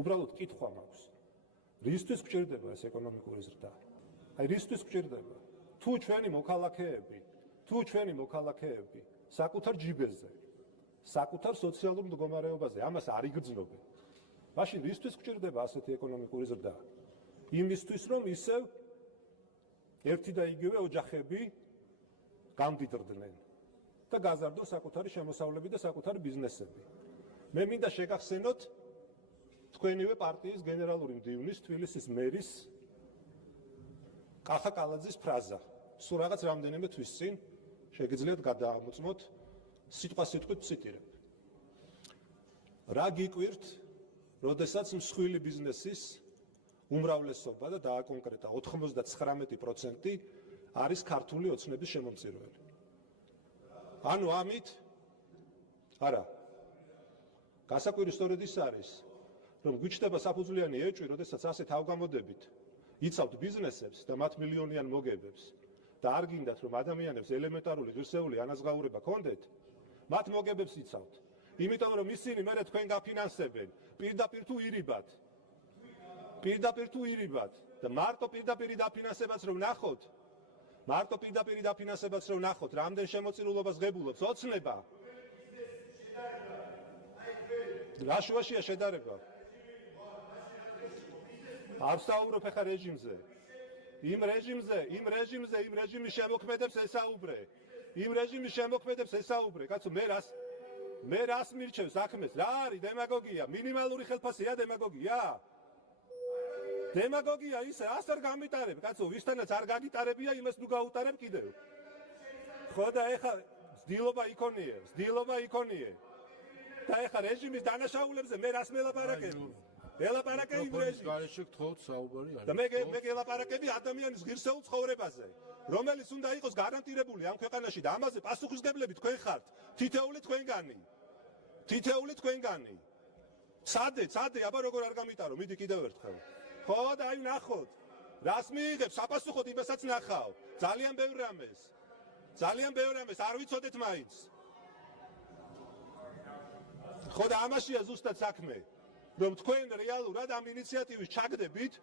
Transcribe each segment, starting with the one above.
უბრალოდ კითხვა მაქვს. რისთვის გვჭირდება ეს ეკონომიკური ზრდა? აი რისთვის გვჭირდება? თუ ჩვენი მოქალაქეები საკუთარ ჯიბეზე, საკუთარ სოციალურ მდგომარეობაზე ამას არ იგრძნობენ. მაშინ რისთვის გვჭირდება ასეთი ეკონომიკური ზრდა? იმისთვის, რომ ისევ ერთი და იგივე ოჯახები გამდიდრდნენ და გაზარდონ საკუთარი შემოსავლები და საკუთარი ბიზნესები. მე მინდა შეგახსენოთ თქვენივე პარტიის გენერალური მდივნის თბილისის მერის კახა კალაძის ფრაზა. სულ რაღაც რამდენიმე თვის წინ შეგიძლიათ გადაამოწმოთ სიტყვასიტყვით ციტირებ. რა გიკვირთ, როდესაც მსხვილი ბიზნესის უმრავლესობა და დააკონკრეტა 99% არის ქართული ოცნების შემომწირველი. ანუ ამით არა. გასაკვირი სწორედ ის არის, რომ გვიჩნდება საფუძვლიანი ეჭვი, როდესაც ასე თავგამოდებით იცავთ ბიზნესებს და მათ მილიონიან მოგებებს და არ გინდათ, რომ ადამიანებს ელემენტარული ღირსეული ანაზღაურება ქონდეთ, მათ მოგებებს იცავთ. იმიტომ რომ ისინი მერე თქვენ გაფინანსებენ პირდაპირ თუ ირიბად და მარტო პირდაპირი დაფინანსებაც რომ ნახოთ, რამდენ შემოწირულობას ღებულობს ოცნება. რა შუაშია შედარება? არ ვსაუბრობ ხა რეჟიმზე. იმ რეჟიმის შემოქმედებს ესაუბრე. კაცო, მე რას მირჩევ საქმეს? რა არის დემაგოგია? მინიმალური ხელფასია დემაგოგია? დემაგოგია ისე ას არ გამიტარებ, კაცო, ვისთანაც არ გაგიტარებია, იმას ნუ გაუტარებ კიდევ. ხო და ეხა ძდილობა იქონიე. და ეხა რეჟიმის დანაშაულებზე მე რას მელაპარაკები? ელაპარაკე იმ რეჟიმს. გარეშე გთხოვთ საუბარი არის. და მე გელაპარაკები ადამიანის ღირსეულ ცხოვრებაზე, რომელიც უნდა იყოს გარანტირებული ამ ქვეყანაში და ამაზე პასუხისმგებლები თქვენ ხართ, თითეული თქვენგანი. სადე, აბა როგორ არ გამიტარო, მიდი კიდევ ერთხელ. ხო და აი ნახოთ. რას მიიღებ საპასუხოდ იმასაც ნახავ. ძალიან ბევრ რამეს არ ვიცოდეთ მაინც. ხო და ამაშია ზუსტად საქმე, რომ თქვენ რეალურად ამ ინიციატივის ჩაგდებით,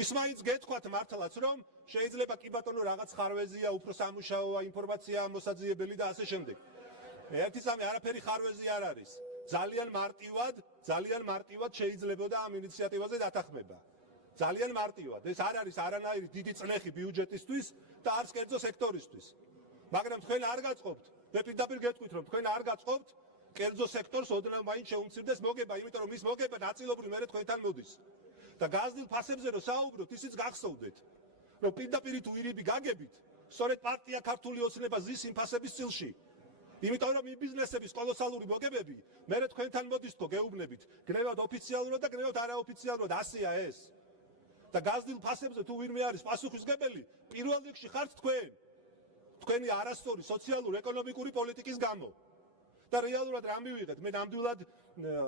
ის მაინც გეთქვათ მართლაც, რომ შეიძლება კი ბატონო რაღაც ხარვეზია, უფრო სამუშაოა, ინფორმაცია მოსაძიებელი და ასე შემდეგ. ერთი სამი არაფერი ხარვეზი არ არის. ძალიან მარტივად შეიძლებოდა ამ ინიციატივაზე დათანხმება. ძალიან მარტივად. ეს არ არის არანაირი დიდი წნეხი ბიუჯეტისთვის და არც კერძო სექტორისთვის. მაგრამ თქვენ არ გაწყობთ, მე პირდაპირ გეტყვით, რომ თქვენ არ გაწყობთ კერძო სექტორს ოდნავ მაინც შეუმცირდეს მოგება, იმიტომ რომ ის მოგება ნაწილობრივ მერე თქვენთან მოდის. და გაზრდილ ფასებზე რომ საუბრობთ, ისიც გახსოვდეთ, რომ პირდაპირ თუ ირიბი გაგებით, სწორედ პარტია ქართული ოცნება ზის იმ ფასების წილში. იმიტომ რომ იმ ბიზნესების კოლოსალური მოგებები მერე თქვენთან მოდის თქო გეუბნებით, გნევად ოფიციალურად და გნევად არაოფიციალურად, ასეა ეს. და გაზრდილ ფასებზე თუ ვინმე არის პასუხისმგებელი, პირველ რიგში ხართ თქვენ. თქვენი არასწორი სოციალურ-ეკონომიკური პოლიტიკის გამო. და რეალურად რა მივიღეთ? მე ნამდვილად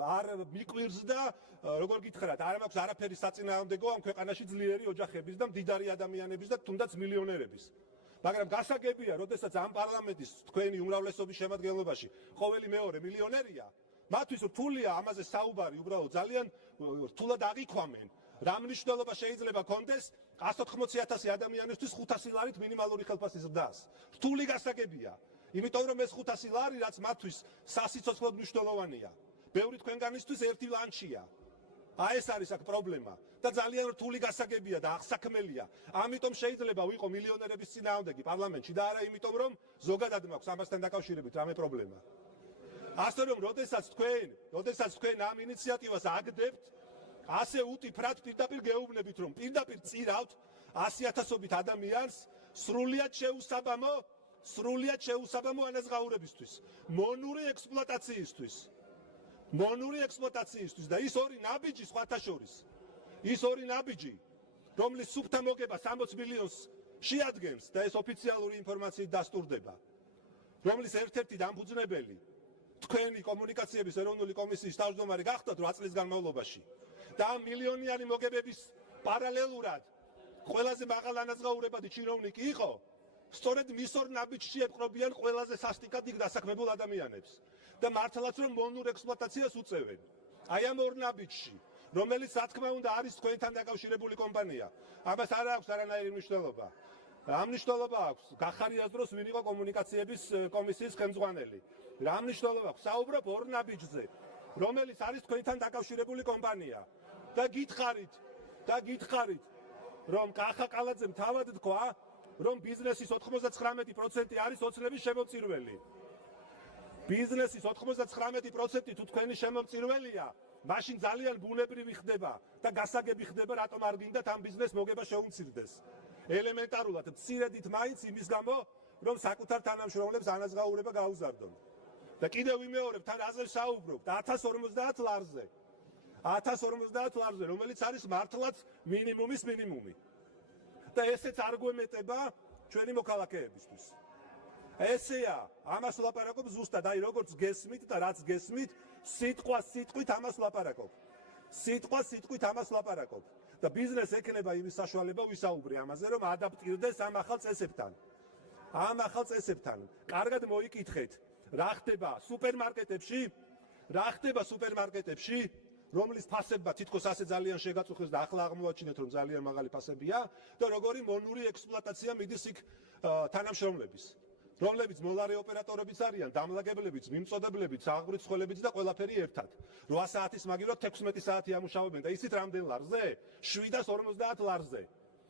არ მიკვირს და როგორ გითხრათ, არ მაქვს არაფერი საწინააღმდეგო ამ ქვეყანაში ძლიერი ოჯახების და მდიდარი ადამიანების და თუნდაც მილიონერების. მაგრამ გასაგებია, როდესაც ამ პარლამენტის თქვენი უმრავლესობის შემადგენლობაში ყოველი მეორე მილიონერია, მათთვის რთულია ამაზე საუბარი, უბრალოდ ძალიან რთულად აღიქვამენ. რა მნიშვნელობა შეიძლება კონდეს 180,000 ადამიანისთვის 500 ლარით მინიმალური ხელფასის ზრდას? რთული გასაგებია. იმიტომ რომ ეს 500 ლარი, რაც მათთვის სასიცოცხლოდ მნიშვნელოვანია, ბევრი თქვენგანისთვის ერთი ლანჩია. ეს არის აქ პრობლემა და ძალიან რთული გასაგებია და აღსაქმელია. ამიტომ შეიძლება ვიყო მილიონერების წინააღმდეგი პარლამენტში და არა იმიტომ რომ ზოგადად მაქვს ამასთან დაკავშირებით რამე პრობლემა. ასე რომ როდესაც თქვენ ამ ინიციატივას აგდებთ, ასე უტიფრად პირდაპირ გეუბნებით, რომ პირდაპირ წირავთ 100,000-ობით ადამიანს სრულიად შეუსაბამო ანაზღაურებისთვის, მონური ექსპლუატაციისთვის და ის ორი ნაბიჯი სხვათა შორის, რომლის სუფთა მოგება 60 მილიონს შეადგენს და ეს ოფიციალური ინფორმაციით დასტურდება, რომლის ერთ-ერთი დამფუძნებელი თქვენი კომუნიკაციების ეროვნული კომისიის თავმჯდომარე გახდათ 8 წლის განმავლობაში და ამ მილიონიანი მოგებების პარალელურად ყველაზე მაღალ ანაზღაურებადი ჩინოვნიკი იყო, სწორედ მის ორ ნაბიჯში ეპყრობიან ყველაზე სასტიკად იქ დასაქმებულ ადამიანებს და მართლაც რომ მონურ ექსპლუატაციას უწევენ. აი ამ ორ ნაბიჯში, რომელიც რა თქმა უნდა არის თქვენთან დაკავშირებული კომპანია. ამას არ აქვს არანაირი მნიშვნელობა. Am მნიშვნელობა აქვს გახარიას დროს ვინ იყო კომუნიკაციების კომისიის ხელმძღვანელი. რა მნიშვნელობა აქვს? საუბრობ ორ ნაბიჯზე, რომელიც არის თქვენთან დაკავშირებული კომპანია. და გითხარით, რომ კახა კალაძემ თავად თქვა, რომ ბიზნესის 99% არის ოცნების შემომწირველი. ბიზნესის 99% თუ თქვენი შემომწირველია, მაშინ ძალიან ბუნებრივი ხდება და გასაგები ხდება, რატომ არ გინდათ ამ ბიზნეს მოგება შეუმცირდეს. ელემენტარულად მცირედით მაინც იმის გამო, რომ საკუთარ თანამშრომლებს ანაზღაურება გაუზარდონ. და კიდევ ვიმეორებ, თან რაზე საუბრობთ? 1050 ლარზე. 1050 ლარზე, რომელიც არის მართლაც მინიმუმის მინიმუმი. და ესეც არ გვემეტება ჩვენი მოქალაქეებისთვის. ესეა, ამას ვლაპარაკობ ზუსტად, აი როგორც გესმით და რაც გესმით, სიტყვა სიტყვით ამას ვლაპარაკობ. სიტყვა სიტყვით ამას ვლაპარაკობ. და ბიზნეს ექნება იმის საშუალება ვისაუბრე ამაზე, რომ ადაპტირდეს ამ ახალ წესებთან. ამ ახალ წესებთან. კარგად მოიკითხეთ, რა ხდება სუპერმარკეტებში, რომლის ფასებმა თითქოს ასე ძალიან შეგაწუხეს და ახლა აღმოაჩინეთ, რომ ძალიან მაღალი ფასებია და როგორი მონური ექსპლუატაცია მიდის იქ თანამშრომლების, რომლებიც მოლარე ოპერატორებიც არიან, დამლაგებლებიც, მიმწოდებლებიც, აღბრიცხველებიც და ყველაფერი ერთად. 8 საათის მაგივრად 16 საათი ამუშავებენ და ისიც რამდენ ლარზე? 750 ლარზე.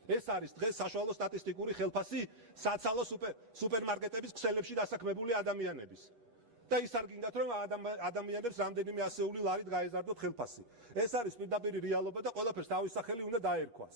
ეს არის დღეს საშუალო სტატისტიკური ხელფასი საცალო სუპერმარკეტების ქსელებში დასაქმებული ადამიანების. და ის არ გინდათ, რომ ადამიანებს რამდენიმე ასეული ლარით გაეზარდოთ ხელფასი. ეს არის პირდაპირი რეალობა და ყველაფერს თავის სახელი უნდა დაერქვას.